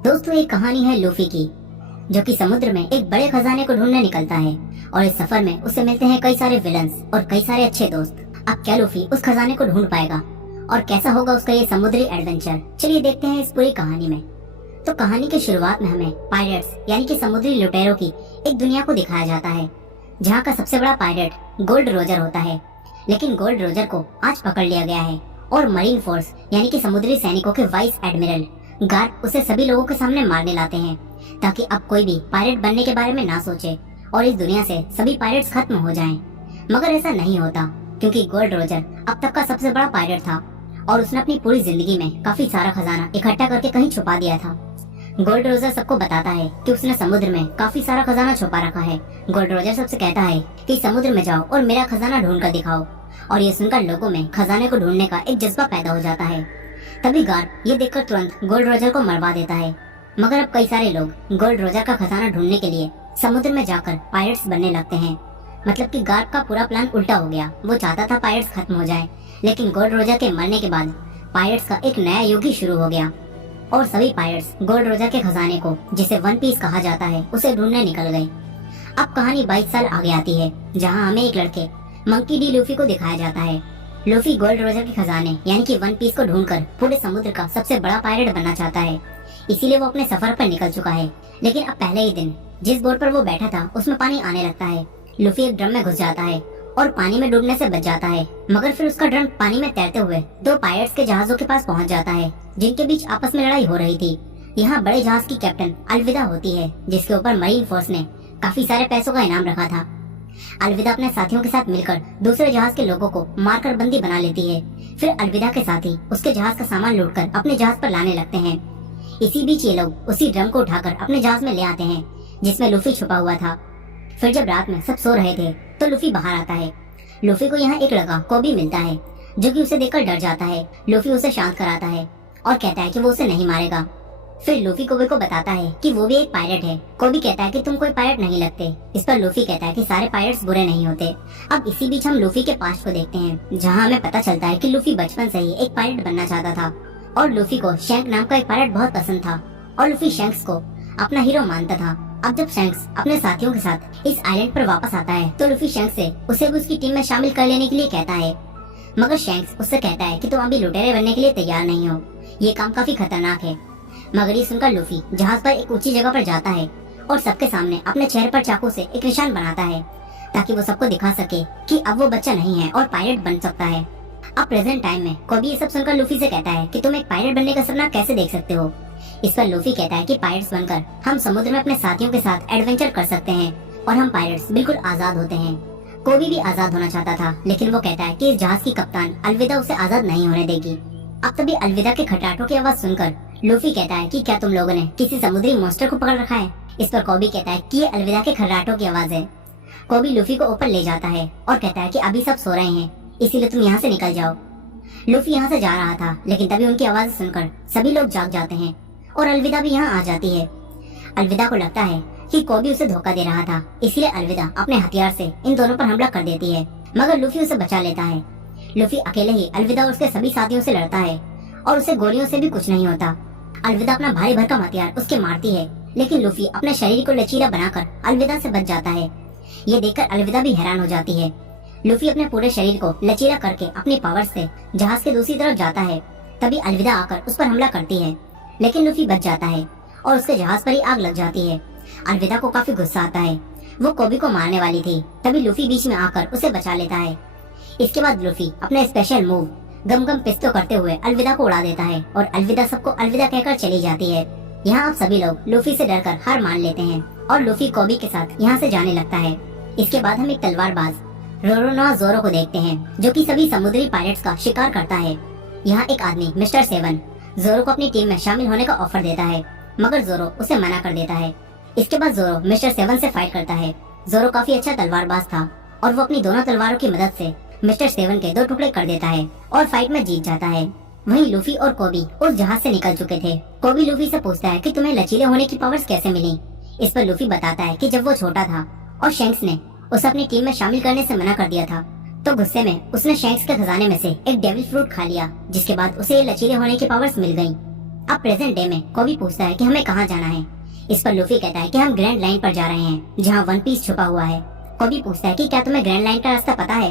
दोस्तों, एक कहानी है लूफी की, जो कि समुद्र में एक बड़े खजाने को ढूंढने निकलता है और इस सफर में उसे मिलते हैं कई सारे विलन्स और कई सारे अच्छे दोस्त। अब क्या लूफी उस खजाने को ढूंढ पाएगा और कैसा होगा उसका ये समुद्री एडवेंचर? चलिए देखते हैं इस पूरी कहानी में। तो कहानी की शुरुआत में हमें पायरेट्स यानी कि समुद्री लुटेरों की एक दुनिया को दिखाया जाता है, जहाँ का सबसे बड़ा पायरेट गोल्ड रोजर होता है। लेकिन गोल्ड रोजर को आज पकड़ लिया गया है और मरीन फोर्स यानी कि समुद्री सैनिकों के वाइस एडमिरल गार्ड उसे सभी लोगों के सामने मारने लाते हैं, ताकि अब कोई भी पायरेट बनने के बारे में ना सोचे और इस दुनिया से सभी पायरेट्स खत्म हो जाएं। मगर ऐसा नहीं होता, क्योंकि गोल्ड रोजर अब तक का सबसे बड़ा पायरेट था और उसने अपनी पूरी जिंदगी में काफी सारा खजाना इकट्ठा करके कहीं छुपा दिया था। गोल्ड रोजर सबको बताता है कि उसने समुद्र में काफी सारा खजाना छुपा रखा है। गोल्ड रोजर सबसे कहता है कि समुद्र में जाओ और मेरा खजाना ढूंढ कर दिखाओ, और ये सुनकर लोगों में खजाने को ढूंढने का एक जज्बा पैदा हो जाता है। तभी गार्ड ये देखकर तुरंत गोल्ड रोजर को मरवा देता है। मगर अब कई सारे लोग गोल्ड रोजर का खजाना ढूंढने के लिए समुद्र में जाकर पायरेट्स बनने लगते हैं। मतलब कि गार्ड का पूरा प्लान उल्टा हो गया। वो चाहता था पायरेट्स खत्म हो जाए, लेकिन गोल्ड रोजर के मरने के बाद पायरेट्स का एक नया युग ही शुरू हो गया और सभी पायरेट्स गोल्ड रोजर के खजाने को, जिसे वन पीस कहा जाता है, उसे ढूंढने निकल गए। अब कहानी 22 साल आगे आती है, जहाँ हमें एक लड़के मंकी डी लूफी को दिखाया जाता है। लूफी गोल्ड रोजर के खजाने यानी कि वन पीस को ढूंढकर पूरे समुद्र का सबसे बड़ा पायरेट बनना चाहता है, इसीलिए वो अपने सफर पर निकल चुका है। लेकिन अब पहले ही दिन जिस बोट पर वो बैठा था उसमें पानी आने लगता है। लूफी एक ड्रम में घुस जाता है और पानी में डूबने से बच जाता है। मगर फिर उसका ड्रम पानी में तैरते हुए दो पायरेट्स के जहाजों के पास पहुंच जाता है, जिनके बीच आपस में लड़ाई हो रही थी। यहाँ बड़े जहाज की कैप्टन अलविदा होती है, जिसके ऊपर मरीन फोर्स ने काफी सारे पैसों का इनाम रखा था। अलविदा अपने साथियों के साथ मिलकर दूसरे जहाज के लोगों को मारकर बंदी बना लेती है। फिर अलविदा के साथी उसके जहाज का सामान लूटकर अपने जहाज पर लाने लगते हैं। इसी बीच ये लोग उसी ड्रम को उठाकर अपने जहाज में ले आते हैं, जिसमें लूफी छुपा हुआ था। फिर जब रात में सब सो रहे थे तो लूफी बाहर आता है। लूफी को यहाँ एक लड़का कोबी मिलता है, जो कि उसे देखकर डर जाता है। लूफी उसे शांत कराता है और कहता है कि वो उसे नहीं मारेगा। फिर लूफी कोबी को बताता है कि वो भी एक पायरेट है। कोबी कहता है कि तुम कोई पायरेट नहीं लगते। इस पर लूफी कहता है कि सारे पायरेट्स बुरे नहीं होते। अब इसी बीच हम लूफी के पास्ट को देखते हैं, जहाँ हमें पता चलता है कि लूफी बचपन से ही एक पायरेट बनना चाहता था और लूफी को शैंक नाम का एक पायरेट बहुत पसंद था और लूफी शैंक्स को अपना हीरो मानता था। अब जब शैंक्स अपने साथियों के साथ इस आइलैंड पर वापस आता है तो लूफी शैंक्स से उसे भी उसकी टीम में शामिल कर लेने के लिए कहता है। मगर शैंक्स उससे कहता है कि तुम अभी लुटेरे बनने के लिए तैयार नहीं हो, ये काम काफी खतरनाक है। मगर ये सुनकर लूफी जहाज पर एक ऊंची जगह पर जाता है और सबके सामने अपने चेहरे पर चाकू से एक निशान बनाता है, ताकि वो सबको दिखा सके कि अब वो बच्चा नहीं है और पायरेट बन सकता है। अब प्रेजेंट टाइम में कोबी ये सब सुनकर लूफी से कहता है कि तुम एक पायरेट बनने का सपना कैसे देख सकते हो। इस पर लूफी कहता है कि पायरेट्स बनकर हम समुद्र में अपने साथियों के साथ एडवेंचर कर सकते हैं और हम पायरेट्स बिल्कुल आजाद होते हैं। कोबी भी आजाद होना चाहता था, लेकिन वो कहता है कि इस जहाज की कप्तान अलविदा उसे आजाद नहीं होने देगी। अब तभी अलविदा के खटराटों की आवाज सुनकर लूफी कहता है कि क्या तुम लोगों ने किसी समुद्री मॉन्स्टर को पकड़ रखा है। इस पर कोबी कहता है कि ये अलविदा के खर्राटों की आवाज है। कोबी लूफी को ऊपर ले जाता है और कहता है कि अभी सब सो रहे हैं, इसीलिए तुम यहाँ से निकल जाओ। लूफी यहाँ से जा रहा था, लेकिन तभी उनकी आवाज सुनकर सभी लोग जाग जाते हैं और अलविदा भी यहाँ आ जाती है। अलविदा को लगता है कि कोबी उसे धोखा दे रहा था, इसलिए अलविदा अपने हथियार से इन दोनों पर हमला कर देती है, मगर लूफी उसे बचा लेता है। लूफी अकेले ही अलविदा और उसके सभी साथियों से लड़ता है और उसे गोलियों से भी कुछ नहीं होता। अलविदा अपना भारी भरकम हथियार उसके मारती है, लेकिन लूफी अपने शरीर को लचीला बनाकर अलविदा से बच जाता है। ये देखकर अलविदा भी हैरान हो जाती है। लूफी अपने पूरे शरीर को लचीला करके अपनी पावर से जहाज के दूसरी तरफ जाता है। तभी अलविदा आकर उस पर हमला करती है, लेकिन लूफी बच जाता है और उसके जहाज पर ही आग लग जाती है। अलविदा को काफी गुस्सा आता है, वो कोबी को मारने वाली थी, तभी लूफी बीच में आकर उसे बचा लेता है। इसके बाद लूफी अपना स्पेशल मूव गम गम पिस्तो करते हुए अलविदा को उड़ा देता है और अलविदा सबको अलविदा कहकर चली जाती है। यहाँ आप सभी लोग लूफी से डरकर हार मान लेते हैं और लूफी कोबी के साथ यहाँ से जाने लगता है। इसके बाद हम एक तलवारबाज रोरोनोआ जोरो को देखते हैं, जो कि सभी समुद्री पायरेट्स का शिकार करता है। यहाँ एक आदमी मिस्टर सेवन जोरो को अपनी टीम में शामिल होने का ऑफर देता है, मगर जोरो उसे मना कर देता है। इसके बाद जोरो मिस्टर सेवन से फाइट करता है। जोरो काफी अच्छा तलवारबाज था और वो अपनी दोनों तलवारों की मदद से मिस्टर सेवन के 2 टुकड़े कर देता है और फाइट में जीत जाता है। वहीं लूफी और कोबी उस जहाज से निकल चुके थे। कोबी लूफी से पूछता है कि तुम्हें लचीले होने की पावर्स कैसे मिली। इस पर लूफी बताता है कि जब वो छोटा था और शैंक्स ने उसे अपनी टीम में शामिल करने से मना कर दिया था, तो गुस्से में उसने शैंक्स के खजाने में से एक डेविल फ्रूट खा लिया, जिसके बाद उसे लचीले होने की पावर्स मिल गयी। अब प्रेजेंट डे में कोबी पूछता है कि हमें कहाँ जाना है। इस पर लूफी कहता है कि हम ग्रैंड लाइन पर जा रहे हैं जहाँ वन पीस छुपा हुआ है। कोबी पूछता है कि क्या तुम्हें ग्रैंड लाइन का रास्ता पता है,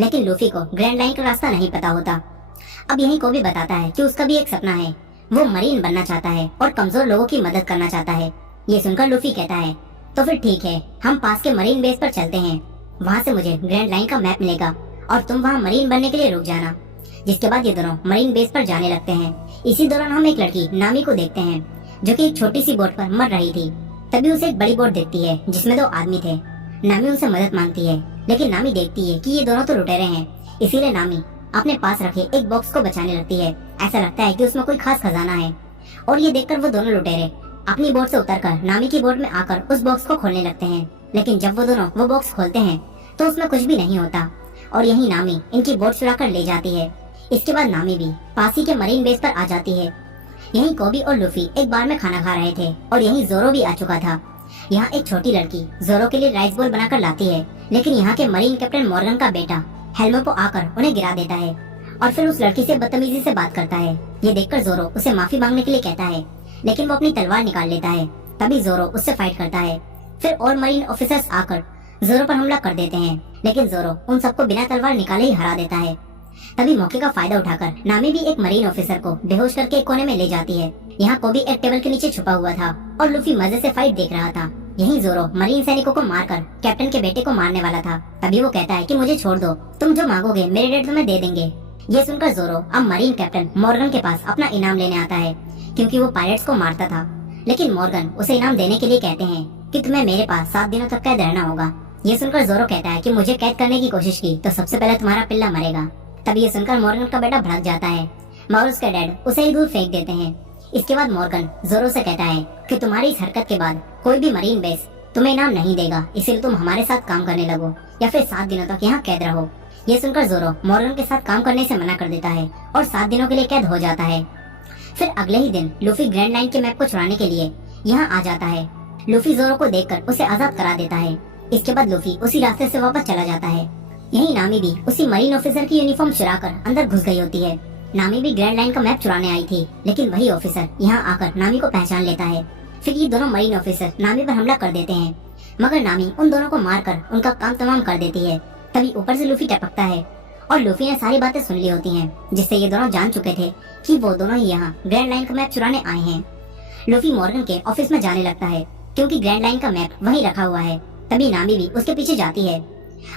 लेकिन लूफी को ग्रैंड लाइन का रास्ता नहीं पता होता। अब यही कोबी बताता है कि उसका भी एक सपना है, वो मरीन बनना चाहता है और कमजोर लोगों की मदद करना चाहता है। ये सुनकर लूफी कहता है तो फिर ठीक है, हम पास के मरीन बेस पर चलते हैं, वहाँ से मुझे ग्रैंड लाइन का मैप मिलेगा और तुम वहाँ मरीन बनने के लिए रुक जाना। जिसके बाद ये दोनों मरीन बेस पर जाने लगते हैं। इसी दौरान हम एक लड़की नामी को देखते हैं जो कि एक छोटी सी बोट पर मर रही थी। तभी उसे एक बड़ी बोट दिखती है जिसमें 2 आदमी थे। नामी उनसे मदद मांगती है, लेकिन नामी देखती है कि ये दोनों तो लुटेरे हैं, इसीलिए नामी अपने पास रखे एक बॉक्स को बचाने लगती है। ऐसा लगता है कि उसमें कोई खास खजाना है और ये देखकर वो दोनों लुटेरे अपनी बोट से उतरकर नामी की बोट में आकर उस बॉक्स को खोलने लगते हैं। लेकिन जब वो दोनों वो बॉक्स खोलते हैं तो उसमें कुछ भी नहीं होता और यही नामी इनकी बोट चुरा कर ले जाती है। इसके बाद नामी भी पासी के मरीन बेस पर आ जाती है। यहीं कोबी और लूफी एक बार में खाना खा रहे थे और यहीं जोरो भी आ चुका था। यहाँ एक छोटी लड़की जोरो के लिए राइस बॉल बनाकर लाती है, लेकिन यहाँ के मरीन कैप्टन मॉर्गन का बेटा हेल्मो को आकर उन्हें गिरा देता है और फिर उस लड़की से बदतमीजी से बात करता है। ये देखकर जोरो उसे माफी मांगने के लिए कहता है, लेकिन वो अपनी तलवार निकाल लेता है। तभी जोरो उससे फाइट करता है। फिर और मरीन ऑफिसर्स आकर जोरो पर हमला कर देते हैं, लेकिन जोरो उन सबको बिना तलवार निकाले ही हरा देता है। तभी मौके का फायदा उठाकर नामी भी एक मरीन ऑफिसर को बेहोश करके एक कोने में ले जाती है। यहाँ कोबी एक टेबल के नीचे छुपा हुआ था और लूफी मजे से फाइट देख रहा था। यहीं जोरो मरीन सैनिकों को मारकर कैप्टन के बेटे को मारने वाला था। तभी वो कहता है कि मुझे छोड़ दो, तुम जो मांगोगे मेरे डैड तुम्हें दे देंगे। ये सुनकर जोरो अब मरीन कैप्टन मॉर्गन के पास अपना इनाम लेने आता है, क्योंकि वो पायरेट्स को मारता था। लेकिन मॉर्गन उसे इनाम देने के लिए कहते हैं कि तुम्हें मेरे पास 7 दिनों तक कैद रहना होगा। ये सुनकर जोरो कहता है कि मुझे कैद करने की कोशिश की तो सबसे पहले तुम्हारा पिल्ला मरेगा। तभी ये सुनकर मॉर्गन का बेटा भड़क जाता है मगर उसके डैड उसे ही दूर फेंक देते हैं। इसके बाद मॉर्गन जोरो से कहता है कि तुम्हारी इस हरकत के बाद कोई भी मरीन बेस तुम्हें इनाम नहीं देगा, इसलिए तुम हमारे साथ काम करने लगो या फिर 7 दिनों तक यहाँ कैद रहो। ये सुनकर जोरो मॉर्गन के साथ काम करने से मना कर देता है और 7 दिनों के लिए कैद हो जाता है। फिर अगले ही दिन लूफी ग्रैंड लाइन के मैप को चुराने के लिए यहाँ आ जाता है। लूफी जोरो को देखकर उसे आजाद करा देता है। इसके बाद लूफी उसी रास्ते से वापस चला जाता है। यही नामी भी उसी मरीन ऑफिसर की यूनिफॉर्म चुराकर अंदर घुस गई होती है। नामी भी ग्रैंड लाइन का मैप चुराने आई थी, लेकिन वही ऑफिसर यहाँ आकर नामी को पहचान लेता है। फिर ये दोनों मरीन ऑफिसर नामी पर हमला कर देते हैं, मगर नामी उन दोनों को मारकर उनका काम तमाम कर देती है। तभी ऊपर से लूफी टपकता है और लूफी ने सारी बातें सुन ली होती हैं, जिससे ये दोनों जान चुके थे कि वो दोनों ही यहाँ ग्रैंड लाइन का मैप चुराने आए हैं। लूफी मॉर्गन के ऑफिस में जाने लगता है क्योंकि ग्रैंड लाइन का मैप वहीं रखा हुआ है। तभी नामी भी उसके पीछे जाती है।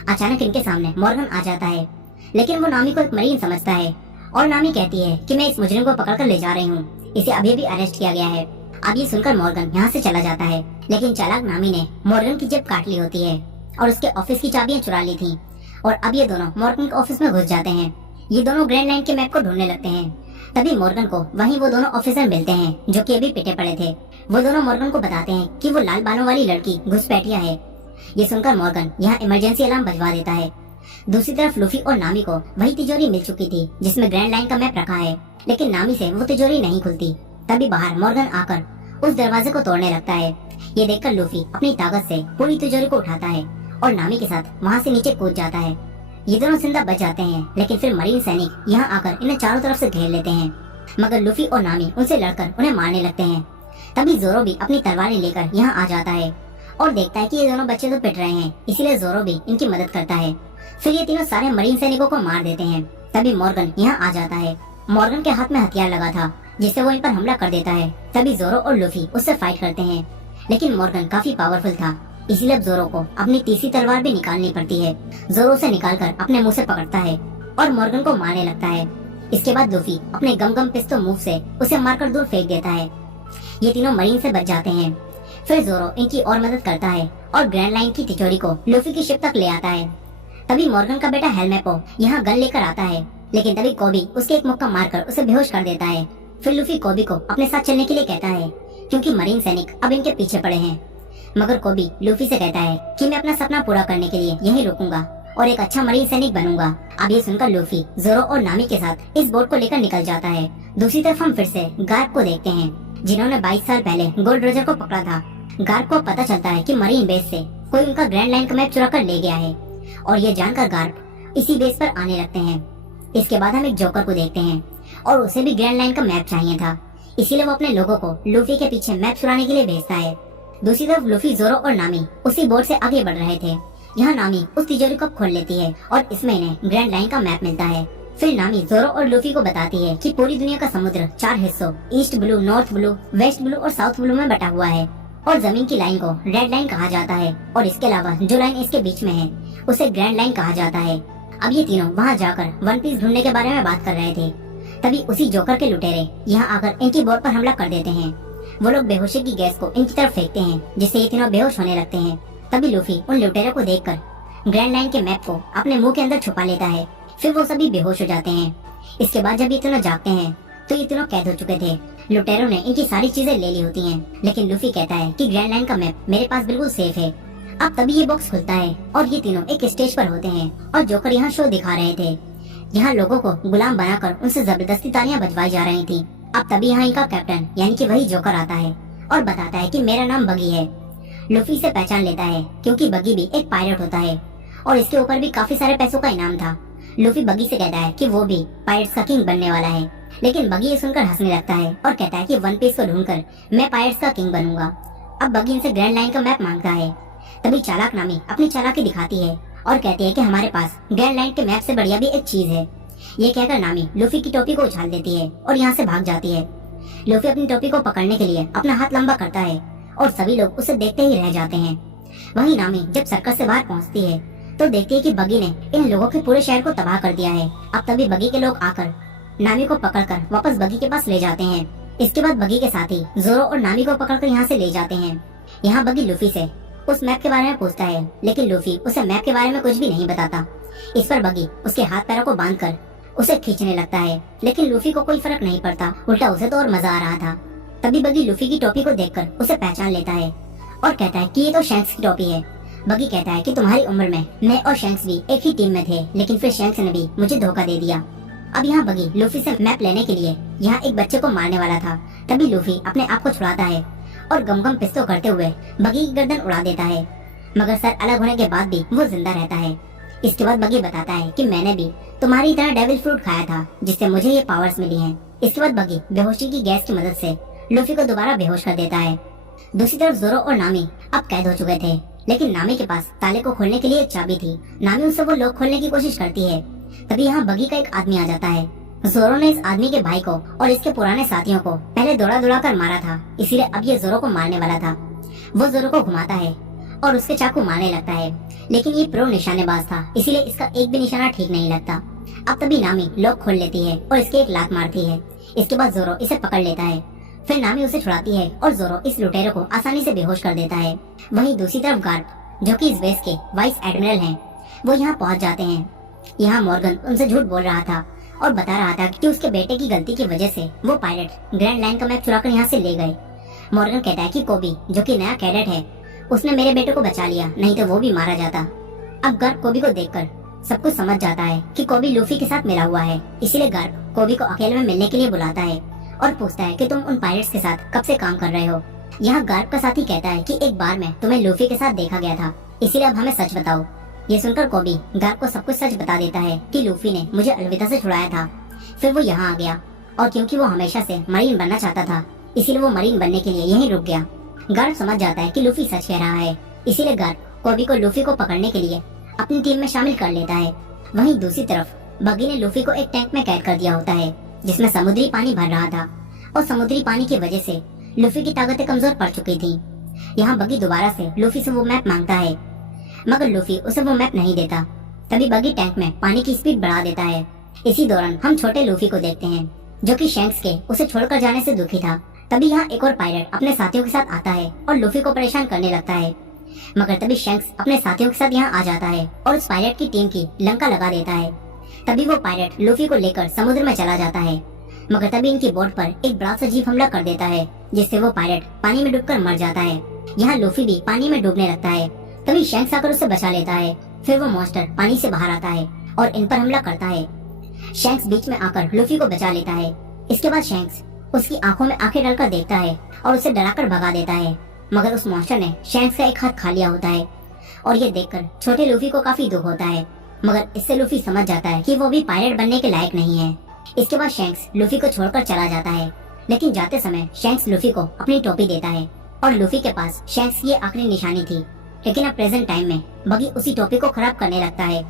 अचानक इनके सामने मॉर्गन आ जाता है, लेकिन वो नामी को एक मरीन समझता है और नामी कहती है कि मैं इस मुजरिम को पकड़कर ले जा रही हूँ, इसे अभी भी अरेस्ट किया गया है। अब ये सुनकर मॉर्गन यहाँ से चला जाता है, लेकिन चालाक नामी ने मॉर्गन की जेब काट ली होती है और उसके ऑफिस की चाबियां चुरा ली थी और अब ये दोनों मॉर्गन के ऑफिस में घुस जाते हैं। ये दोनों ग्रैंड लाइन के मैप को ढूंढने लगते हैं। तभी मॉर्गन को वहीं वो दोनों ऑफिसर मिलते हैं जो कि अभी पिटे पड़े थे। वो दोनों मॉर्गन को बताते हैं कि वो लाल बालों वाली लड़की घुसपैठिया है। ये सुनकर मॉर्गन यहाँ इमरजेंसी अलार्म बजवा देता है। दूसरी तरफ लूफी और नामी को वही तिजोरी मिल चुकी थी जिसमें ग्रैंड लाइन का मैप रखा है, लेकिन नामी से वो तिजोरी नहीं खुलती। तभी बाहर मॉर्गन आकर उस दरवाजे को तोड़ने लगता है। ये देखकर लूफी अपनी ताकत से पूरी तिजोरी को उठाता है और नामी के साथ वहाँ से नीचे कूद जाता है। ये दोनों जिंदा बच जाते हैं, लेकिन फिर मरीन सैनिक यहाँ आकर इन्हें चारों तरफ से घेर लेते हैं, मगर लूफी और नामी उनसे लड़कर उन्हें मारने लगते हैं। तभी जोरो भी अपनी तलवारें लेकर यहाँ आ जाता है और देखता है कि ये दोनों बच्चे तो पिट रहे हैं, इसीलिए जोरो भी इनकी मदद करता है। फिर ये तीनों सारे मरीन सैनिकों को मार देते हैं। तभी मॉर्गन यहाँ आ जाता है। मॉर्गन के हाथ में हथियार लगा था जिससे वो इन पर हमला कर देता है। तभी जोरो और लूफी उससे फाइट करते हैं, लेकिन मॉर्गन काफी पावरफुल था, इसीलिए जोरो को अपनी तीसरी तलवार भी निकालनी पड़ती है। जोरो उसे निकालकर अपने मुंह से पकड़ता है और मॉर्गन को मारने लगता है। इसके बाद लूफी अपने गम गम पिस्तौल मूव से उसे मारकर दूर फेंक देता है। ये तीनों मरीन से बच जाते हैं। फिर जोरो इनकी और मदद करता है और ग्रैंड लाइन की तिजोरी को लूफी की शिप तक ले आता है। तभी मॉर्गन का बेटा हेलमेपो यहाँ गन लेकर आता है, लेकिन तभी कोबी उसके एक मुक्का मारकर उसे बेहोश कर देता है। फिर लूफी कोबी को अपने साथ चलने के लिए कहता है क्योंकि मरीन सैनिक अब इनके पीछे पड़े हैं, मगर कोबी लूफी से कहता है कि मैं अपना सपना पूरा करने के लिए यहीं रुकूंगा और एक अच्छा मरीन सैनिक बनूंगा। अब ये सुनकर लूफी जोरो और नामी के साथ इस बोट को लेकर निकल जाता है। दूसरी तरफ हम फिर से गार्प को देखते हैं जिन्होंने 22 साल पहले गोल्ड रोजर को पकड़ा था। गार्प को पता चलता है कि मरीन बेस से कोई उनका ग्रैंड लाइन का मैप चुरा कर ले गया है और ये जानकर गार्प इसी बेस पर आने लगते हैं। इसके बाद हम एक जोकर को देखते हैं और उसे भी ग्रैंड लाइन का मैप चाहिए था, इसीलिए वो अपने लोगों को लूफी के पीछे मैप चुराने के लिए भेजता है। दूसरी तरफ लूफी, जोरो और नामी उसी बोट से आगे बढ़ रहे थे। यहाँ नामी उस तिजोरी को खोल लेती है और इसमें इन्हें ग्रैंड लाइन का मैप मिलता है। फिर नामी जोरो और लूफी को बताती है कि पूरी दुनिया का समुद्र 4 हिस्सों east blue, north blue, west blue और साउथ ब्लू में बटा हुआ है और जमीन की लाइन को रेड लाइन कहा जाता है और इसके अलावा जो लाइन इसके बीच में है उसे ग्रैंड लाइन कहा जाता है। अब ये तीनों वहाँ जाकर वन पीस ढूंढने के बारे में बात कर रहे थे। तभी उसी जोकर के लुटेरे यहाँ आकर इनकी बोट पर हमला कर देते हैं। वो लोग बेहोशी की गैस को इनकी तरफ फेंकते हैं जिससे ये तीनों बेहोश होने लगते हैं। तभी लूफी उन लुटेरों को देखकर ग्रैंड लाइन के मैप को अपने मुंह के अंदर छुपा लेता है। फिर वो सभी बेहोश हो जाते हैं। इसके बाद जब ये तीनों जागते हैं तो ये तीनों कैद हो चुके थे। लुटेरों ने इनकी सारी चीजें ले ली होती हैं, लेकिन लूफी कहता है कि ग्रैंड लाइन का मैप मेरे पास बिल्कुल सेफ है। अब तभी ये बॉक्स खुलता है और ये तीनों एक स्टेज पर होते हैं और जोकर यहाँ शो दिखा रहे थे। यहाँ लोगों को गुलाम बनाकर उनसे जबरदस्ती तालियां बजवाई जा रही थी। अब तभी यहाँ इनका कैप्टन यानी कि वही जोकर आता है और बताता है कि मेरा नाम बगी है। लूफी से पहचान लेता है क्योंकि बगी भी एक पायलट होता है और इसके ऊपर भी काफी सारे पैसों का इनाम था। लूफी बगी से कहता है कि वो भी पायरेट्स का किंग बनने वाला है, लेकिन बगी ये सुनकर हंसने लगता है और कहता है कि वन पीस को ढूंढकर मैं पायरेट्स का किंग बनूंगा। अब बगी इनसे ग्रैंड लाइन का मैप मांगता है। तभी चालाक नामी अपनी चालाकी दिखाती है और कहती है कि हमारे पास ग्रैंड लाइन के मैप से बढ़िया भी एक चीज है। ये कहकर नामी लूफी की टोपी को उछाल देती है और यहाँ से भाग जाती है। लूफी अपनी टोपी को पकड़ने के लिए अपना हाथ लंबा करता है और सभी लोग उसे देखते ही रह जाते हैं। वहीं नामी जब सर्कस से बाहर पहुँचती है तो देखती है कि बगी ने इन लोगों के पूरे शहर को तबाह कर दिया है। अब तभी बगी के लोग आकर नामी को पकड़कर वापस बगी के पास ले जाते हैं। इसके बाद बगी के साथी जोरो और नामी को पकड़कर यहाँ से ले जाते हैं। यहाँ बगी लूफी से उस मैप के बारे में पूछता है, लेकिन लूफी उसे मैप के बारे में कुछ भी नहीं बताता। इस पर बगी उसके हाथ पैरों को बांधकर उसे खींचने लगता है, लेकिन लूफी को कोई फर्क नहीं पड़ता, उल्टा उसे तो और मजा आ रहा था। तभी बगी लूफी की टोपी को देखकर उसे पहचान लेता है और कहता है कि ये तो शैंक्स की टोपी है। बगी कहता है कि तुम्हारी उम्र में मैं और शैंक्स भी एक ही टीम में थे, लेकिन फिर शैंक्स ने भी मुझे धोखा दे दिया। अब यहाँ बगी लूफी से मैप लेने के लिए यहाँ एक बच्चे को मारने वाला था। तभी लूफी अपने आप को छुड़ाता है और गम पिस्तौल करते हुए बगी की गर्दन उड़ा देता है, मगर सर अलग होने के बाद भी वो जिंदा रहता है। इसके बाद बगी बताता है कि मैंने भी तुम्हारी तरह डेविल फ्रूट खाया था जिससे मुझे ये पावर्स मिली हैं। इसके बाद बगी बेहोशी की गैस की मदद से लूफी को दोबारा बेहोश कर देता है। दूसरी तरफ जोरो और नामी अब कैद हो चुके थे, लेकिन नामी के पास ताले को खोलने के लिए एक चाबी थी। नामी उससे वो लॉक खोलने की कोशिश करती है। तभी यहाँ बगी का एक आदमी आ जाता है। जोरो ने इस आदमी के भाई को और इसके पुराने साथियों को पहले दौड़ा कर मारा था, इसीलिए अब ये जोरो को मारने वाला था। वो जोरो को घुमाता है और उसके चाकू मारने लगता है, लेकिन ये प्रो निशानेबाज था, इसीलिए इसका एक भी निशाना ठीक नहीं लगता। अब तभी नामी लॉक खोल लेती है और इसके एक लात मारती है। इसके बाद जोरो इसे पकड़ लेता है। फिर नामी उसे छुड़ाती है और जोरो इस लुटेरे को आसानी से बेहोश कर देता है। वहीं दूसरी तरफ गार्प, जो कि इस बेस के वाइस एडमिरल हैं, वो यहाँ पहुँच जाते हैं। यहाँ मॉर्गन उनसे झूठ बोल रहा था और बता रहा था कि उसके बेटे की गलती की वजह से वो पायलट ग्रैंड लाइन का मैप चुराकर यहाँ से ले गए। मॉर्गन कहता है कि कोबी, जो कि नया कैडेट है, उसने मेरे बेटे को बचा लिया, नहीं तो वो भी मारा जाता। अब गार्प कोबी को देखकर सब कुछ समझ जाता है कि कोबी लूफी के साथ मिला हुआ है, इसीलिए गार्प कोबी को अकेले में मिलने के लिए बुलाता है और पूछता है कि तुम उन पायलट्स के साथ कब से काम कर रहे हो। यहाँ गार्प का साथी कहता है कि एक बार में तुम्हें लूफी के साथ देखा गया था, इसीलिए अब हमें सच बताओ। ये सुनकर कोबी गार्प को सब कुछ सच बता देता है कि लूफी ने मुझे अलविदा से छुड़ाया था, फिर वो यहाँ आ गया और क्योंकि वो हमेशा से मरीन बनना चाहता था, इसीलिए वो मरीन बनने के लिए यहीं रुक गया। गार्प समझ जाता है कि लूफी सच कह रहा है, इसीलिए गार्प कोबी को लूफी को पकड़ने के लिए अपनी टीम में शामिल कर लेता है। वहीं दूसरी तरफ बगी ने लूफी को एक टैंक में कैद कर दिया होता है जिसमें समुद्री पानी भर रहा था और समुद्री पानी की वजह से लूफी की ताकतें कमजोर पड़ चुकी थी। यहाँ बगी दोबारा से लूफी से वो मैप मांगता है, मगर लूफी उसे वो मैप नहीं देता। तभी बगी टैंक में पानी की स्पीड बढ़ा देता है। इसी दौरान हम छोटे लूफी को देखते हैं जो कि शैंक्स के उसे छोड़कर जाने से दुखी था। तभी यहाँ एक और पायलट अपने साथियों के साथ आता है और लूफी को परेशान करने लगता है, मगर तभी शैंक्स अपने साथियों के साथ यहाँ आ जाता है और उस पायलट की टीम की लंका लगा देता है। तभी वो पायलट लूफी को लेकर समुद्र में चला जाता है, मगर तभी इनकी बोट पर एक बड़ा सा जीव हमला कर देता है जिससे वो पायलट पानी में डूबकर मर जाता है। यहाँ लूफी भी पानी में डूबने लगता है। तभी शैंक्स आकर उसे बचा लेता है। फिर वो मॉन्स्टर पानी से बाहर आता है और इन पर हमला करता है। शैंक्स बीच में आकर लूफी को बचा लेता है। इसके बाद शैंक्स उसकी आंखों में आंखें डालकर देखता है और उसे डराकर भगा देता है, मगर उस मॉन्स्टर ने शैंक्स का एक हाथ खा लिया होता है और ये देखकर छोटे लूफी को काफी दुख होता है, मगर इससे लूफी समझ जाता है कि वो भी पायलट बनने के लायक नहीं है। इसके बाद शैंक्स लूफी को छोड़कर चला जाता है। लेकिन जाते समय शैंक्स लूफी को अपनी टोपी देता है और लूफी के पास शैंक्स की ये आखिरी निशानी थी। लेकिन अब प्रेजेंट टाइम में बगी उसी टोपी को खराब करने लगता है।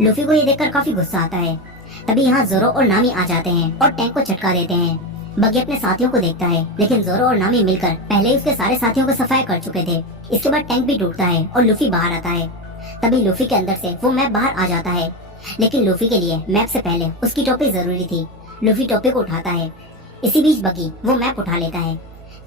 लूफी को ये देखकर काफी गुस्सा आता है। तभी यहाँ जोरो और नामी आ जाते हैं और टैंक को झटका देते हैं। बगी अपने साथियों को देखता है, लेकिन जोरो और नामी मिलकर पहले ही उसके सारे साथियों को सफाया कर चुके थे। इसके बाद टैंक भी टूटता है और लूफी बाहर आता है। तभी लूफी के अंदर से वो मैप बाहर आ जाता है, लेकिन लूफी के लिए मैप से पहले उसकी टोपी जरूरी थी। लूफी टोपी को उठाता है। इसी बीच बगी वो मैप उठा लेता है।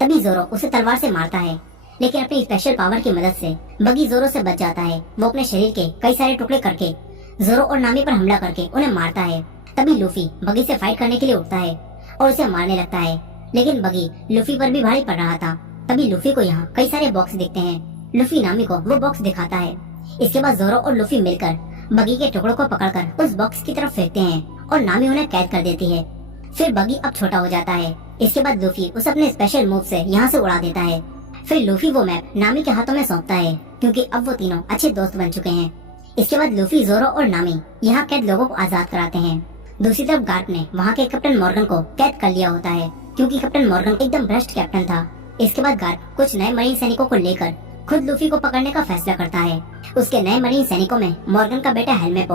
तभी जोरो उसे तलवार से मारता है, लेकिन अपनी स्पेशल पावर की मदद से बगी जोरो से बच जाता है। वो अपने शरीर के कई सारे टुकड़े करके जोरो और नामी पर हमला करके उन्हें मारता है। तभी लूफी बगी से फाइट करने के लिए उठता है और उसे मारने लगता है, लेकिन बगी लूफी पर भी भारी पड़ रहा था। तभी लूफी को यहाँ कई सारे बॉक्स दिखते हैं। लूफी नामी को वो बॉक्स दिखाता है। इसके बाद जोरो और लूफी मिलकर बगी के टुकड़ों को पकड़कर उस बॉक्स की तरफ फेंकते हैं और नामी उन्हें कैद कर देती है। फिर बगी अब छोटा हो जाता है। इसके बाद लूफी उसे अपने स्पेशल मूव से यहाँ से उड़ा देता है। फिर लूफी वो मैप नामी के हाथों में सौंपता है, क्योंकि अब वो तीनों अच्छे दोस्त बन चुके हैं। इसके बाद लूफी, जोरो और नामी यहाँ कैद लोगों को आजाद कराते हैं। दूसरी तरफ गार्प ने वहाँ के कैप्टन मॉर्गन को कैद कर लिया होता है, क्योंकि कैप्टन मॉर्गन एकदम भ्रष्ट कैप्टन था। इसके बाद गार्प कुछ नए मरीन सैनिकों को लेकर खुद लूफी को पकड़ने का फैसला करता है। उसके नए मरीन सैनिकों में मॉर्गन का बेटा हेलमेपो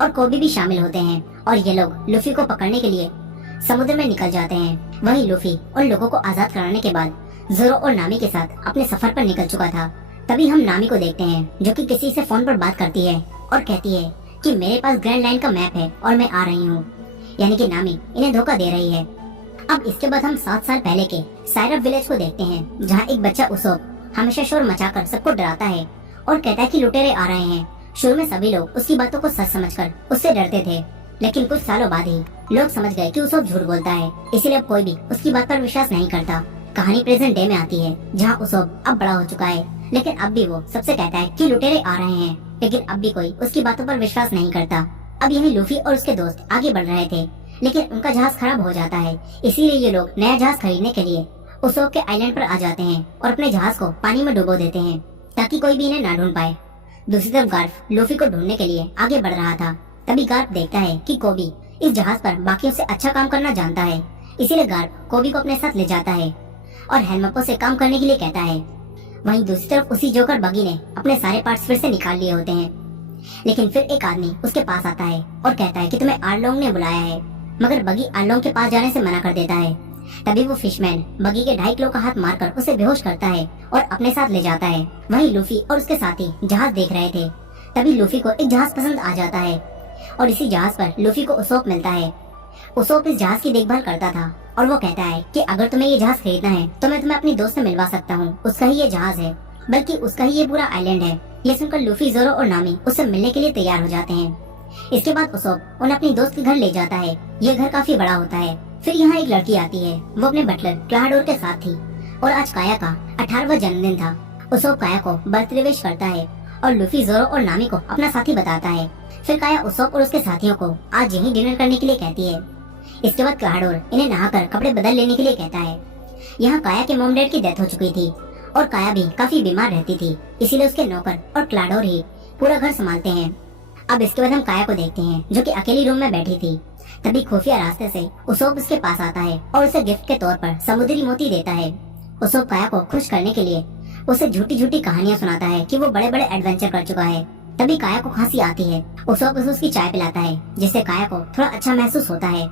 और कोबी भी शामिल होते हैं, और ये लोग लूफी को पकड़ने के लिए समुद्र में निकल जाते हैं। वहीं लूफी उन लोगों को आजाद कराने के बाद जोरो और नामी के साथ अपने सफर पर निकल चुका था। तभी हम नामी को देखते हैं, जो कि किसी से फोन पर बात करती है और कहती है कि मेरे पास ग्रैंड लाइन का मैप है और मैं आ रही हूँ। यानी कि नामी इन्हें धोखा दे रही है। अब इसके बाद हम 7 साल पहले के साइरप विलेज को देखते हैं, जहाँ एक बच्चा उसोप हमेशा शोर मचाकर सबको डराता है और कहता है कि लुटेरे आ रहे हैं। शुरू में सभी लोग उसकी बातों को सच समझकर उससे डरते थे, लेकिन कुछ सालों बाद ही लोग समझ गए कि उसोप झूठ बोलता है, इसीलिए अब कोई भी उसकी बात पर विश्वास नहीं करता। कहानी प्रेजेंट डे में आती है, जहाँ उसोप अब बड़ा हो चुका है, लेकिन अब भी वो सबसे कहता है कि लुटेरे आ रहे हैं, लेकिन अब भी कोई उसकी बातों पर विश्वास नहीं करता। अब यही लूफी और उसके दोस्त आगे बढ़ रहे थे, लेकिन उनका जहाज खराब हो जाता है। इसीलिए ये लोग नया जहाज खरीदने के लिए उसोप के आइलैंड पर आ जाते हैं और अपने जहाज को पानी में डुबो देते हैं, ताकि कोई भी इन्हें ना ढूंढ पाए। दूसरी तरफ गार्प लूफी को ढूंढने के लिए आगे बढ़ रहा था। तभी गार्प देखता है कि कोबी इस जहाज पर बाकियों से अच्छा काम करना जानता है, इसीलिए गार्प कोबी को अपने साथ ले जाता है और हेलमेपो से काम करने के लिए कहता है। वहीं दूसरी तरफ उसी जोकर बगी ने अपने सारे पार्ट्स फिर से निकाल लिए होते हैं, लेकिन फिर एक आदमी उसके पास आता है और कहता है कि तुम्हें आर्लोंग ने बुलाया है, मगर बगी आर्लोंग के पास जाने से मना कर देता है। तभी वो फिशमैन बगी के 2.5 किलो का हाथ मारकर उसे बेहोश करता है और अपने साथ ले जाता है। वहीं लूफी और उसके साथी जहाज देख रहे थे। तभी लूफी को एक जहाज पसंद आ जाता है और इसी जहाज पर लूफी को उसोप मिलता है। उसोप इस जहाज की देखभाल करता था और वो कहता है कि अगर तुम्हें ये जहाज खरीदना है तो मैं तुम्हें अपनी दोस्त से मिलवा सकता हूँ, उसका ही ये जहाज है, बल्कि उसका ही ये पूरा आइलैंड है। ये सुनकर लूफी, जोरो और नामी उससे मिलने के लिए तैयार हो जाते हैं। इसके बाद उसोप उन्हें अपनी दोस्त के घर ले जाता है। ये घर काफी बड़ा होता है। फिर यहाँ एक लड़की आती है, वो अपने बटलर क्लाडोर के साथ थी और आज काया का 18वां जन्मदिन था। उसोप काया को बर्थडे विश करता है और लूफी, जोरो और नामी को अपना साथी बताता है। फिर काया उसोप और उसके साथियों को आज यहीं डिनर करने के लिए कहती है। इसके बाद क्लाडोर इन्हें नहाकर कपड़े बदल लेने के लिए कहता है। यहाँ काया के मॉम डैड की डेथ हो चुकी थी और काया भी काफी बीमार रहती थी, इसीलिए उसके नौकर और क्लाडोर ही पूरा घर संभालते हैं। अब इसके बाद हम काया को देखते हैं, जो कि अकेली रूम में बैठी थी। तभी खुफिया रास्ते से उसोप उसके पास आता है और उसे गिफ्ट के तौर पर समुद्री मोती देता है। उसोप काया को खुश करने के लिए उसे झूठी झूठी कहानियां सुनाता है कि वो बड़े बड़े एडवेंचर कर चुका है। तभी काया को खांसी आती है। उसोप उसे उसकी चाय पिलाता है, जिससे काया को थोड़ा अच्छा महसूस होता है।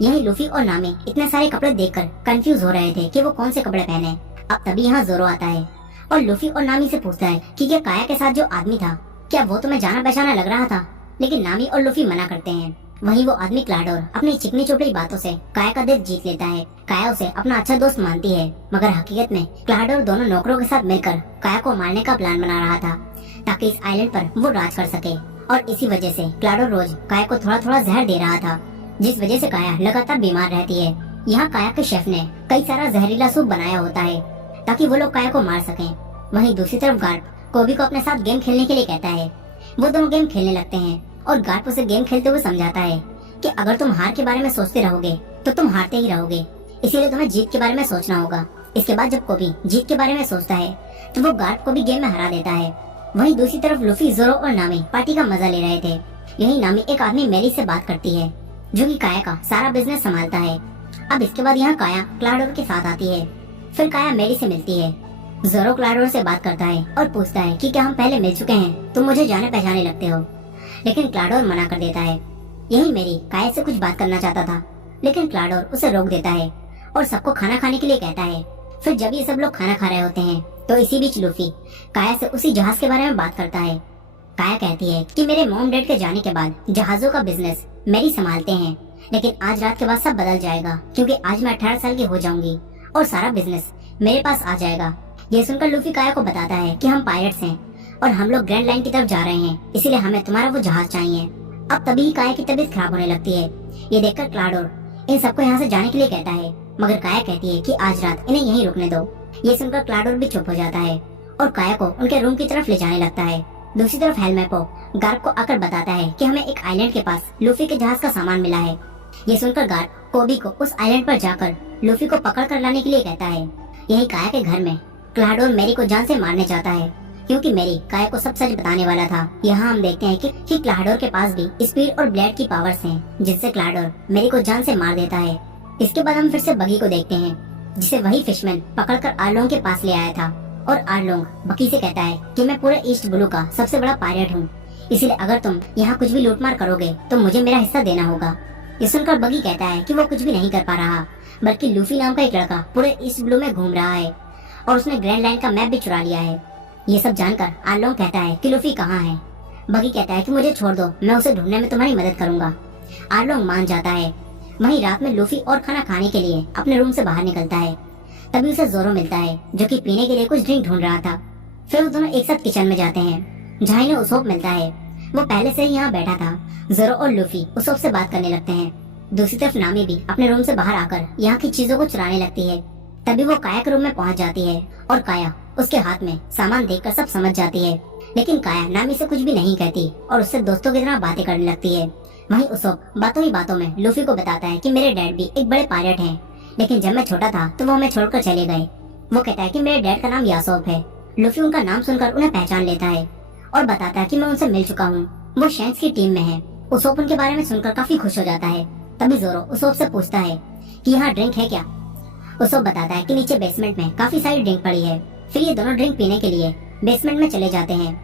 यही लूफी और नामी इतने सारे कपड़े देखकर कंफ्यूज हो रहे थे कि वो कौन से कपड़े पहने। अब तभी यहाँ जोरो आता है और लूफी और नामी से पूछता है कि क्या काया के साथ जो आदमी था, क्या वो तुम्हें जाना पहचाना लग रहा था? लेकिन नामी और लूफी मना करते हैं। वहीं वो आदमी क्लाडोर अपनी चिकनी चुपड़ी बातों से काया का दिल जीत लेता है। काया उसे अपना अच्छा दोस्त मानती है, मगर हकीकत में क्लाडोर दोनों नौकरों के साथ मिलकर काया को मारने का प्लान बना रहा था, ताकि इस आइलैंड पर वो राज कर सके। और इसी वजह से क्लाडोर रोज काया को थोड़ा थोड़ा जहर दे रहा था, जिस वजह से काया लगातार बीमार रहती है। यहाँ काया के शेफ ने कई सारा जहरीला सूप बनाया होता है, ताकि वो लोग काया को मार सकें। वहीं दूसरी तरफ गार्प कोबी को अपने साथ गेम खेलने के लिए कहता है। वो दोनों गेम खेलने लगते हैं और गार्प उसे गेम खेलते हुए समझाता है कि अगर तुम हार के बारे में सोचते रहोगे तो तुम हारते ही रहोगे, इसीलिए तुम्हें जीत के बारे में सोचना होगा। इसके बाद जब कोबी जीत के बारे में सोचता है तो वो गार्प को भी गेम में हरा देता है। वहीं दूसरी तरफ लूफी, जोरो और नामी पार्टी का मजा ले रहे थे। यही नामी एक आदमी मेरी से बात करती है, जो कि काया का सारा बिजनेस संभालता है। अब इसके बाद यहाँ काया क्लाडोर के साथ आती है। फिर काया मैरी से मिलती है। जोरो क्लाडोर से बात करता है और पूछता है कि क्या हम पहले मिल चुके हैं, तुम मुझे जाने पहचाने लगते हो। लेकिन क्लाडोर मना कर देता है। यही मैरी काया से कुछ बात करना चाहता था, लेकिन क्लाडोर उसे रोक देता है और सबको खाना खाने के लिए कहता है। फिर जब ये सब लोग खाना खा रहे होते हैं तो इसी बीच लूफी काया से उसी जहाज के बारे में बात करता है। काया कहती है कि मेरे मॉम डैड के जाने के बाद जहाजों का बिजनेस मैरी संभालते हैं, लेकिन आज रात के बाद सब बदल जाएगा क्योंकि आज मैं 18 साल की हो जाऊंगी और सारा बिजनेस मेरे पास आ जाएगा। ये सुनकर लूफी काया को बताता है कि हम पायरेट्स हैं और हम लोग ग्रैंड लाइन की तरफ जा रहे हैं, इसीलिए हमें तुम्हारा वो जहाज चाहिए। अब तभी काया की तबीयत खराब होने लगती है। ये देखकर क्लाडोर इन सबको यहाँ से जाने के लिए कहता है, मगर काया कहती है कि आज रात इन्हें यहीं रुकने दो। ये सुनकर क्लाडोर भी चुप हो जाता है और काया को उनके रूम की तरफ ले जाने लगता है। दूसरी तरफ हेलमेपो गार्प को आकर बताता है कि हमें एक आइलैंड के पास लूफी के जहाज का सामान मिला है। ये सुनकर गार्प कोबी को उस आइलैंड पर जाकर लूफी को पकड़ कर लाने के लिए कहता है। यही काया के घर में क्लाडोर मैरी को जान से मारने जाता है क्योंकि मैरी काया को सब सच बताने वाला था। यहाँ हम देखते हैं कि क्लाडोर के पास भी स्पीड और ब्लेड की पावर्स हैं, जिससे क्लाडोर मैरी को जान से मार देता है। इसके बाद हम फिर से बगी को देखते हैं, जिसे वही फिशमैन पकड़कर आर्लोंग के पास ले आया था और आर्लोंग बकी से कहता है कि मैं पूरे ईस्ट ब्लू का सबसे बड़ा पायरेट हूँ, इसलिए अगर तुम यहाँ कुछ भी लूटमार करोगे तो मुझे मेरा हिस्सा देना होगा। ये सुनकर बगी कहता है कि वो कुछ भी नहीं कर पा रहा, बल्कि लूफी नाम का एक लड़का पूरे ईस्ट ब्लू में घूम रहा है और उसने ग्रैंड लाइन का मैप भी चुरा लिया है। ये सब जानकर आर्लोंग कहता है कि लूफी कहाँ है। बगी कहता है कि मुझे छोड़ दो, मैं उसे ढूंढने में तुम्हारी मदद करूंगा। आर्लोंग मान जाता है। वहीं रात में लूफी और खाना खाने के लिए अपने रूम से बाहर निकलता है। तभी उसे जोरो मिलता है जो कि पीने के लिए कुछ ड्रिंक ढूंढ रहा था। फिर वो दोनों एक साथ किचन में जाते हैं जहाँ इन्हें उसोप मिलता है। वो पहले से ही यहाँ बैठा था। जोरो और लूफी उसोप से बात करने लगते हैं। दूसरी तरफ नामी भी अपने रूम से बाहर आकर यहाँ की चीजों को चुराने लगती है। तभी वो काया के रूम में पहुंच जाती है और काया उसके हाथ में सामान देखकर सब समझ जाती है, लेकिन काया नामी से कुछ भी नहीं कहती और उससे दोस्तों की तरह बातें करने लगती है। वहीं उसोप बातों ही बातों में लूफी को बताता है कि मेरे डैड भी एक बड़े पायलट हैं, लेकिन जब मैं छोटा था तो वो हमें छोड़कर चले गए। वो कहता है कि मेरे डैड का नाम यासोब है। लूफी उनका नाम सुनकर उन्हें पहचान लेता है और बताता है कि मैं उनसे मिल चुका हूँ, वो शैंक्स की टीम में है। उसोप उनके बारे में सुनकर काफी खुश हो जाता है। तभी जोरो उसोप से पूछता है कि यहाँ ड्रिंक है क्या। उसोप बताता है कि नीचे बेसमेंट में काफी सारी ड्रिंक पड़ी है। फिर ये दोनों ड्रिंक पीने के लिए बेसमेंट में चले जाते हैं।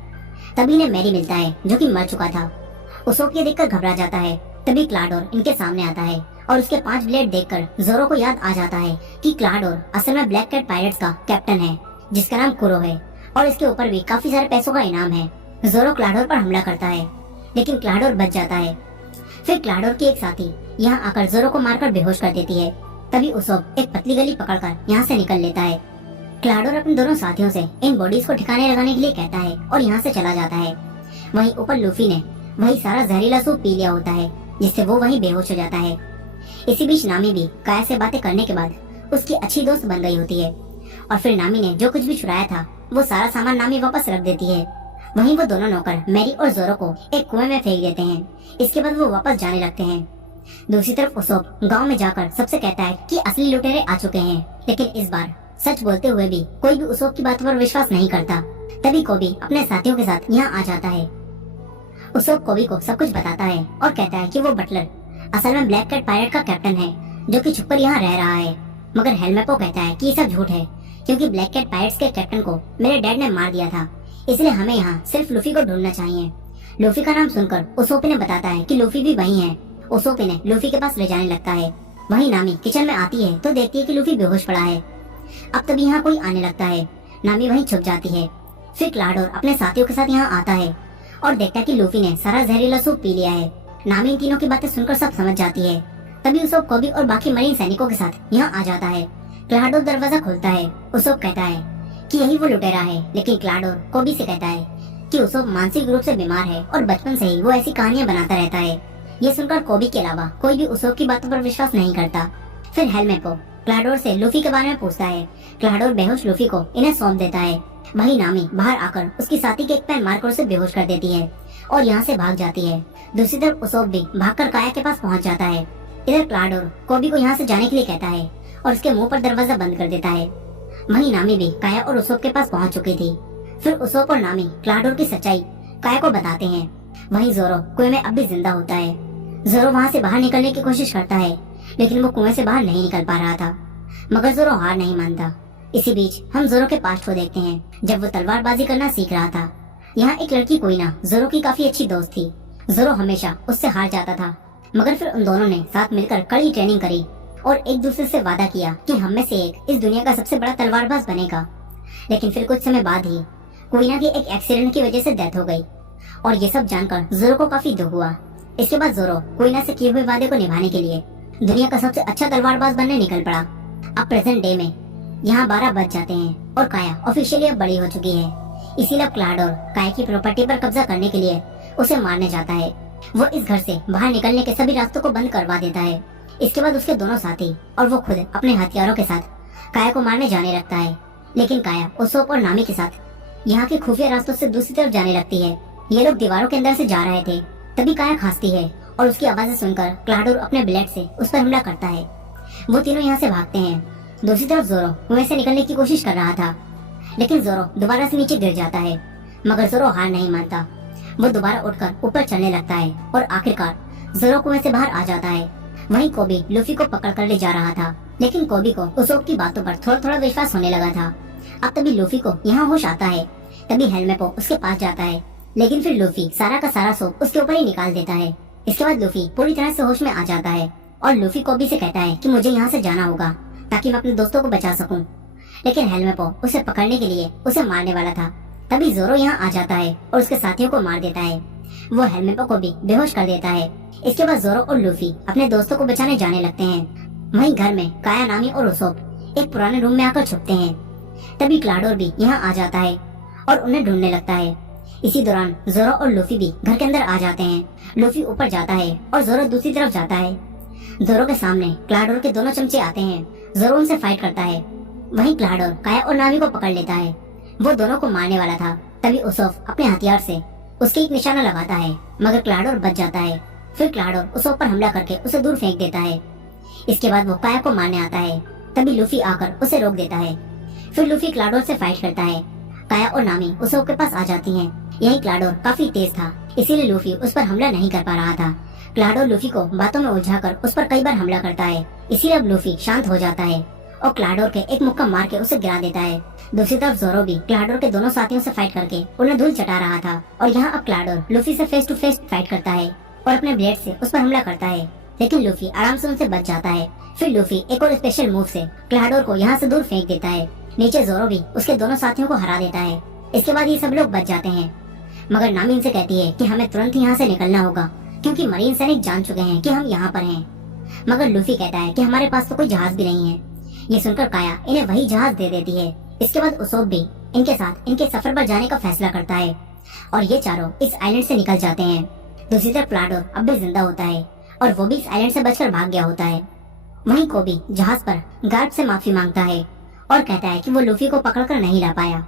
तभी इन्हें मैरी मिलता है जो कि मर चुका था। उसोप ये देखकर घबरा जाता है। तभी क्लाडोर इनके सामने आता है और उसके 5 ब्लेड देखकर जोरो को याद आ जाता है कि क्लाडोर असल में ब्लैक कैट पायरेट्स का कैप्टन है, जिसका नाम कुरो है और इसके ऊपर भी काफी सारे पैसों का इनाम है। जोरो क्लाडोर पर हमला करता है, लेकिन क्लाडोर बच जाता है। फिर क्लाडोर की एक साथी यहाँ आकर जोरो को मारकर बेहोश कर देती है। तभी उसोप एक पतली गली पकड़कर यहाँ से निकल लेता है। क्लाडोर अपने दोनों साथियों से इन बॉडीज को ठिकाने लगाने के लिए कहता है और यहाँ से चला जाता है। वहीं ऊपर लूफी ने वही सारा जहरीला सूप पी लिया होता है, जिससे वो वहीं बेहोश हो जाता है। इसी बीच नामी भी काया से बातें करने के बाद उसकी अच्छी दोस्त बन गई होती है और फिर नामी ने जो कुछ भी चुराया था वो सारा सामान नामी वापस रख देती है। वहीं वो दोनों नौकर मैरी और जोरो को एक कुएं में फेंक देते हैं। इसके बाद वो वापस जाने लगते हैं। दूसरी तरफ उसोप गांव में जाकर सबसे कहता है कि असली लुटेरे आ चुके हैं, लेकिन इस बार सच बोलते हुए भी कोई भी उसोप की बात पर विश्वास नहीं करता। तभी कोबी अपने साथियों के साथ यहाँ आ जाता है। उसोप कोबी को सब कुछ बताता है और कहता है कि वो बटलर असल में ब्लैक कैट पायरेट का कैप्टन है जो कि छुपकर यहाँ रह रहा है। मगर हेलमेपो कहता है कि ये सब झूठ है क्योंकि ब्लैक कैट पायरेट्स के कैप्टन को मेरे डैड ने मार दिया था, इसलिए हमें यहाँ सिर्फ लूफी को ढूंढना चाहिए। लूफी का नाम सुनकर उसोप ने बताता है कि लूफी भी वही है। उसोप ने लूफी के पास ले जाने लगता है। वहीं नामी किचन में आती है तो देखती है कि लूफी बेहोश पड़ा है। अब तभी यहाँ कोई आने लगता है। नामी वहीं छुप जाती है। फिर क्लाडोर अपने साथियों के साथ यहाँ आता है और देखता है कि लूफी ने सारा जहरीला सूप पी लिया है। नामी इन तीनों की बातें सुनकर सब समझ जाती है। तभी उसोप कोबी और बाकी मरीन सैनिकों के साथ यहाँ आ जाता है। क्लाडोर दरवाजा खोलता है। उसोप कहता है कि यही वो लुटेरा है, लेकिन क्लाडोर कोबी से कहता है कि उसोप मानसिक रूप से बीमार है और बचपन से ही वो ऐसी कहानियां बनाता रहता है। ये सुनकर कोबी के अलावा कोई भी उसोप की बातों पर विश्वास नहीं करता। फिर हेलमेपो क्लाडोर से लूफी के बारे में पूछता है। क्लाडोर बेहोश लूफी को इन्हें सौंप देता है। वही नामी बाहर आकर उसकी साथी के एक पैर मारकर उसे बेहोश कर देती है और यहाँ से भाग जाती है। दूसरी तरफ उसोप भी भागकर काया के पास पहुँच जाता है। इधर क्लाडोर कोबी को यहाँ से जाने के लिए कहता है और उसके मुंह पर दरवाजा बंद कर देता है। वहीं नामी भी काया और उसोप के पास पहुँच चुकी थी। फिर उसोप और नामी क्लाडोर की सच्चाई काया को बताते हैं। वहीं जोरो कुएं में अब भी जिंदा होता है। जोरो वहाँ से बाहर निकलने की कोशिश करता है, लेकिन वो कुएं से बाहर नहीं निकल पा रहा था। मगर जोरो हार नहीं मानता। इसी बीच हम जोरो के पास्ट को देखते हैं, जब वो तलवारबाजी करना सीख रहा था। यहाँ एक लड़की कोइना जोरो की काफी अच्छी दोस्त थी। जोरो हमेशा उससे हार जाता था, मगर फिर उन दोनों ने साथ मिलकर कड़ी ट्रेनिंग करी और एक दूसरे से वादा किया कि हम में से एक इस दुनिया का सबसे बड़ा तलवारबाज बनेगा। लेकिन फिर कुछ समय बाद ही कोइना की एक एक्सीडेंट की वजह से डेथ हो गई और ये सब जानकर जोरो को काफी दुख हुआ। इसके बाद जोरो कोइना से किए हुए वादे को निभाने के लिए दुनिया का सबसे अच्छा तलवारबाज बनने निकल पड़ा। अब प्रेजेंट डे में यहाँ 12 बज जाते हैं और काया ऑफिशियली अब बड़ी हो चुकी है। इसीलिए अब क्लाडोर काया की प्रॉपर्टी पर कब्जा करने के लिए उसे मारने जाता है। वो इस घर से बाहर निकलने के सभी रास्तों को बंद करवा देता है। इसके बाद उसके दोनों साथी और वो खुद अपने हथियारों के साथ काया को मारने जाने लगता है। लेकिन काया उसोप और नामी के साथ यहाँ के खुफिया रास्तों से दूसरी तरफ जाने लगती है। ये लोग दीवारों के अंदर से जा रहे थे, तभी काया खांसती है और उसकी आवाजें सुनकर क्लाडोर अपने ब्लेड से उस पर हमला करता है। वो तीनों यहाँ से भागते हैं। दूसरी तरफ जोरो कुएं से निकलने की कोशिश कर रहा था, लेकिन जोरो दोबारा से नीचे गिर जाता है। मगर जोरो हार नहीं मानता। वो दोबारा उठकर ऊपर चलने लगता है और आखिरकार जोरो कुएं से बाहर आ जाता है। वहीं कोबी लूफी को पकड़ कर ले जा रहा था, लेकिन कोबी को उसोप की बातों पर थोड़ा थोड़ा विश्वास होने लगा था। अब तभी लूफी को यहाँ होश आता है। तभी हेलमेपो उसके पास जाता है, लेकिन फिर लूफी सारा का सारा सोप उसके ऊपर ही निकाल देता है। इसके बाद लूफी पूरी तरह से होश में आ जाता है और लूफी कोबी से कहता है कि मुझे यहाँ से जाना होगा ताकि मैं अपने दोस्तों को बचा सकूं। लेकिन हेलमेपो उसे पकड़ने के लिए उसे मारने वाला था। तभी जोरो यहाँ आ जाता है और उसके साथियों को मार देता है। वो हेलमेपो को भी बेहोश कर देता है। इसके बाद जोरो और लूफी अपने दोस्तों को बचाने जाने लगते हैं। वहीं घर में काया, नामी और उसोप एक पुराने रूम में आकर छुपते हैं। तभी क्लाडोर भी यहाँ आ जाता है और उन्हें ढूंढने लगता है। इसी दौरान जोरो और लूफी भी घर के अंदर आ जाते हैं। लूफी ऊपर जाता है और जोरो दूसरी तरफ जाता है। जोरो के सामने क्लाडोर के दोनों चमचे आते हैं। जोरो उनसे फाइट करता है। वहीं क्लाडोर काया और नामी को पकड़ लेता है। वो दोनों को मारने वाला था, तभी उसोफ अपने हथियार से उसके एक निशाना लगाता है, मगर क्लाडोर बच जाता है। फिर क्लाडोर उसोफ पर हमला करके उसे दूर फेंक देता है। इसके बाद वो काया को मारने आता है, तभी लूफी आकर उसे रोक देता है। फिर लूफी क्लाडोर से फाइट करता है। काया और नामी उसोफ के पास आ जाती हैं। यही क्लाडोर काफी तेज था, इसीलिए लूफी उस पर हमला नहीं कर पा रहा था। क्लाडोर लूफी को बातों में उलझाकर उस पर कई बार हमला करता है, इसीलिए अब लूफी शांत हो जाता है और क्लाडोर के एक मुक्का मार के उसे गिरा देता है। दूसरी तरफ जोरो भी क्लाडोर के दोनों साथियों से फाइट करके उन्हें धूल चटा रहा था और यहाँ अब क्लाडोर लूफी से फेस टू फेस फाइट करता है और अपने ब्लेड से उस पर हमला करता है, लेकिन लूफी आराम से उनसे बच जाता है। फिर लूफी एक और स्पेशल मूव से क्लाडोर को यहाँ से दूर फेंक देता है। नीचे जोरो भी उसके दोनों साथियों को हरा देता है। इसके बाद ये सब लोग बच जाते हैं, मगर नामी इनसे कहती है कि हमें तुरंत ही यहाँ से निकलना होगा क्योंकि मरीन सैनिक जान चुके हैं कि हम यहाँ पर हैं। मगर लूफी कहता है कि हमारे पास तो कोई जहाज भी नहीं है। ये सुनकर काया इन्हें वही जहाज दे देती है। इसके बाद उसोप भी इनके साथ इनके सफर पर जाने का फैसला करता है और ये चारों इस आइलैंड से निकल जाते हैं। दूसरी तरफ क्लाडोर अब भी जिंदा होता है और वो भी इस आइलैंड से बचकर भाग गया होता है। वहीं कोबी जहाज पर गार्ड से माफी मांगता है और कहता है कि वो लूफी को पकड़कर नहीं ला पाया,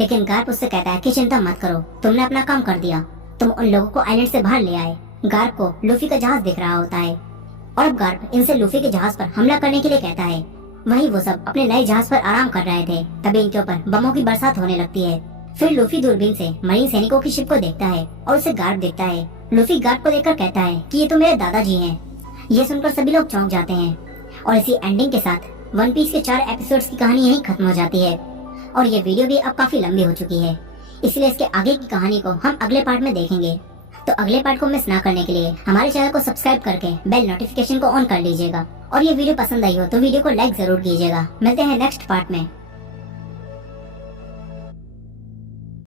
लेकिन गार्ड उससे कहता है कि चिंता मत करो, तुमने अपना काम कर दिया, तुम उन लोगों को आइलैंड से बाहर ले आए। गार्ड को लूफी का जहाज दिख रहा होता है और अब गार्ड इनसे लूफी के जहाज पर हमला करने के लिए कहता है। वहीं वो सब अपने नए जहाज पर आराम कर रहे थे, तभी इनके ऊपर बमों की बरसात होने लगती है। फिर लूफी दूरबीन से मरीन सैनिकों की शिप को देखता है और उसे गार्ड देखता है। लूफी गार्ड को देखकर कहता है कि ये तो मेरे दादाजी हैं। ये सुनकर सभी लोग चौंक जाते हैं और इसी एंडिंग के साथ वन पीस के 4 एपिसोड्स की कहानी यहीं खत्म हो जाती है और ये वीडियो भी अब काफी लंबी हो चुकी है, इसलिए इसके आगे की कहानी को हम अगले पार्ट में देखेंगे। तो अगले पार्ट को मिस ना करने के लिए हमारे चैनल को सब्सक्राइब करके बेल नोटिफिकेशन को ऑन कर लीजिएगा और ये वीडियो पसंद आई हो तो वीडियो को लाइक जरूर कीजिएगा। मिलते हैं नेक्स्ट पार्ट में।